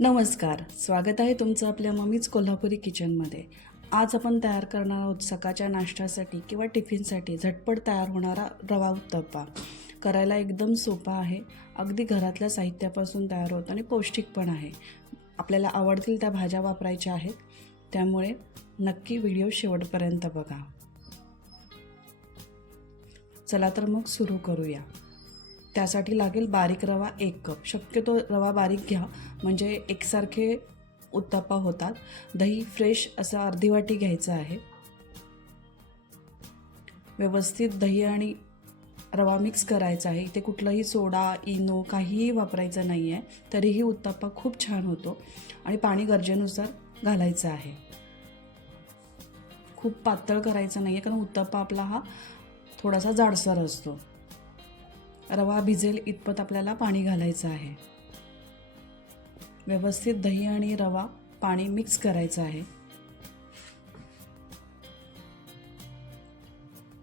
नमस्कार, स्वागत आहे तुमचं आपल्या मम्मीच कोल्हापुरी किचनमध्ये. आज आपण तयार करणार आहोत सकाळच्या नाश्त्यासाठी किंवा टिफिनसाठी झटपट तयार होणारा रवा उत्तप्पा. करायला एकदम सोपा आहे, अगदी घरातल्या साहित्यापासून तयार होतं आणि पौष्टिक पण आहे. आपल्याला आवडतील त्या भाज्या वापरायच्या आहेत, त्यामुळे नक्की व्हिडिओ शेवटपर्यंत बघा. चला तर मग सुरू करूया. त्यासाठी लागेल बारीक रवा 1 कप. शक्यतो रवा बारीक घ्या, म्हणजे एकसारखे उत्तप्पा होतात. दही फ्रेश असं अर्धी वाटी घ्यायचं आहे. व्यवस्थित दही आणि रवा मिक्स करायचा आहे. इथे कुठलंही सोडा, इनो काहीही वापरायचं नाही आहे, तरीही उत्तप्पा खूप छान होतो. आणि पाणी गरजेनुसार घालायचं आहे. खूप पातळ करायचं नाही आहे, कारण उत्तप्पा आपला हा थोडासा जाडसर असतो. रवा भिजेल इतपत आपल्याला पाणी घालायचं आहे. व्यवस्थित दही आणि रवा पाणी मिक्स करायचं आहे.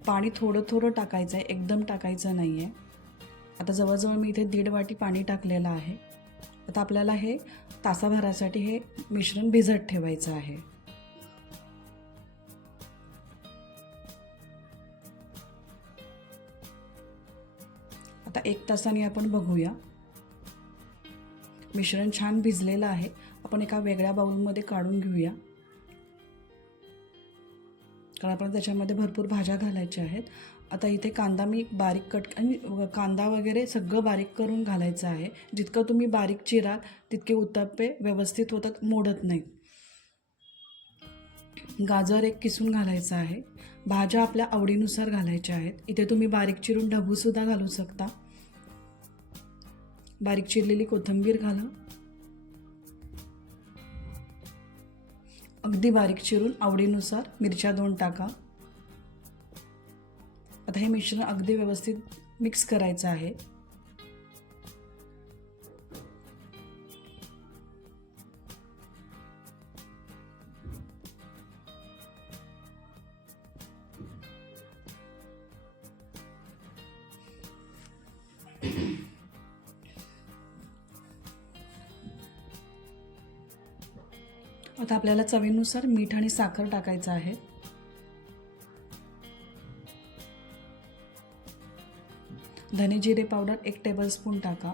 पाणी थोडं थोडं टाकायचं आहे, एकदम टाकायचं नाही आहे. आता जवळजवळ मी इथे 1.5 वाटी पाणी टाकलेलं आहे. आता आपल्याला हे तासाभरासाठी हे मिश्रण भिजत ठेवायचं आहे. आता 1 तासाने आपण बघूया. मिश्रण छान भिजलेलं आहे. आपण एका वेगळ्या बाउलमध्ये काढून घेऊया, कारण आपण त्याच्यामध्ये भरपूर भाज्या घालायच्या आहेत. आता इथे कांदा मी बारीक कट आणि कांदा वगैरे सगळं बारीक करून घालायचं आहे. जितकं तुम्ही बारीक चिराल तितके उत्तप्पे व्यवस्थित होतात, मोडत नाहीत. गाजर 1 किसून घालायचं आहे. भाज्या आपल्या आवडीनुसार घालायच्या आहेत. इथे तुम्ही बारीक चिरून ढबूसुद्धा घालू शकता. बारीक चिरलेली कोथिंबीर घाला. अगदी बारीक चिरून आवडीनुसार मिरच्या 2 टाका. आता हे मिश्रण अगदी व्यवस्थित मिक्स करायचं आहे. आता आपल्याला चवीनुसार मीठ आणि साखर टाकायचं आहे. धने जिरे पावडर 1 टेबलस्पून टाका.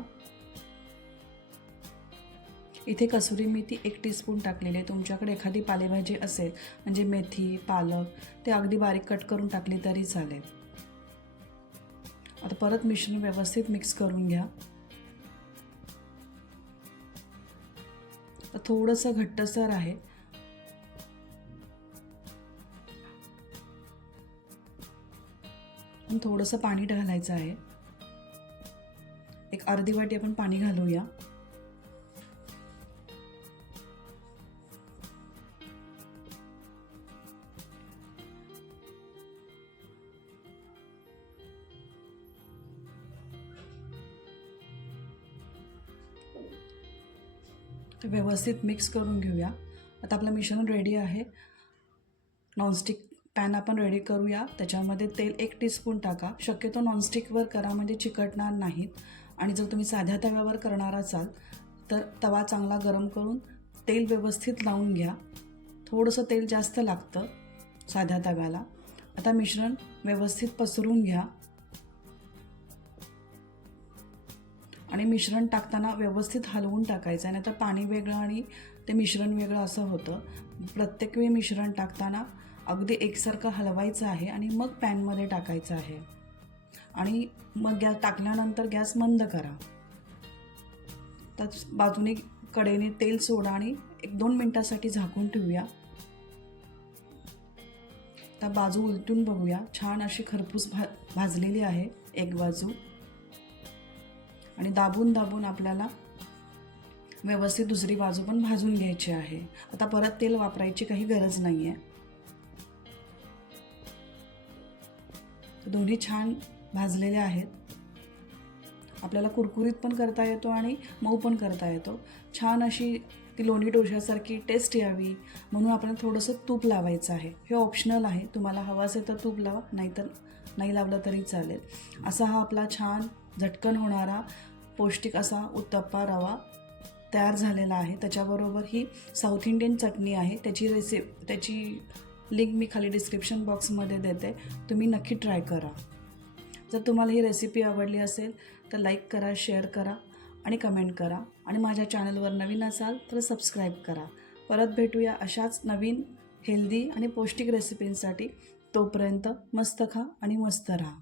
इथे कसुरी मेथी 1 टीस्पून टाकलेली आहे. तुमच्याकडे एखादी पालेभाजी असेल, म्हणजे मेथी, पालक, ते अगदी बारीक कट करून टाकली तरी चालेल. आता परत मिश्रण व्यवस्थित मिक्स करून घ्या. थोडंसं घट्टसर आहे. थोडंसं पाणी घालायचं आहे. एक अर्धी वाटी आपण पाणी घालूया. तर व्यवस्थित मिक्स करून घेऊया. आता आपलं मिश्रण रेडी आहे. नॉनस्टिक पॅन आपण रेडी करूया. त्याच्यामध्ये तेल 1 टीस्पून टाका. शक्यतो नॉनस्टिकवर करा, म्हणजे चिकटणार नाहीत. आणि जर तुम्ही साध्या तव्यावर करणार असाल तर तवा चांगला गरम करून तेल व्यवस्थित लावून घ्या. थोडंसं तेल जास्त लागतं साध्या तव्याला. आता मिश्रण व्यवस्थित पसरून घ्या आणि मिश्रण टाकताना व्यवस्थित हलवून टाकायचं, नाही तर पाणी वेगळं आणि ते मिश्रण वेगळं असं होतं. प्रत्येक वेळी मिश्रण टाकताना अगदी एकसारखं हलवायचं आहे आणि मग पॅनमध्ये टाकायचं आहे. आणि मग गॅस टाकल्यानंतर गॅस मंद करा. तर बाजूने कडेने तेल सोडा आणि 1-2 मिनटासाठी झाकून ठेवूया. तर बाजू उलटून बघूया. छान अशी खरपूस भाजलेली आहे एक बाजू. आणि दाबून दाबून आपल्याला व्यवस्थित दुसरी बाजू पण भाजून घ्यायची आहे. आता परत तेल वापरायची काही गरज नाही आहे. दोन्ही छान भाजलेले आहेत. आपल्याला कुरकुरीत पण करता येतो आणि मऊ पण करता येतो. छान अशी ती लोणी डोशासारखी टेस्ट यावी म्हणून आपण थोडंसं तूप लावायचं आहे. हे ऑप्शनल आहे, तुम्हाला हवं असेल तर तूप लावा, नाहीतर नाही लावलं तरी चालेल. असा हा आपला छान झटकन होणारा पौष्टिक असा उत्तप्पा रवा तयार झालेला आहे. त्याच्याबरोबर ही साऊथ इंडियन चटणी आहे, त्याची लिंक मी खाली डिस्क्रिप्शन बॉक्समध्ये देते. तुम्ही नक्की ट्राय करा. जर तुम्हाला ही रेसिपी आवडली असेल तर लाईक करा, शेअर करा आणि कमेंट करा. आणि माझ्या चॅनलवर नवीन असाल तर सबस्क्राईब करा. परत भेटूया अशाच नवीन हेल्दी आणि पौष्टिक रेसिपींसाठी. तोपर्यंत मस्त खा आणि मस्त राहा.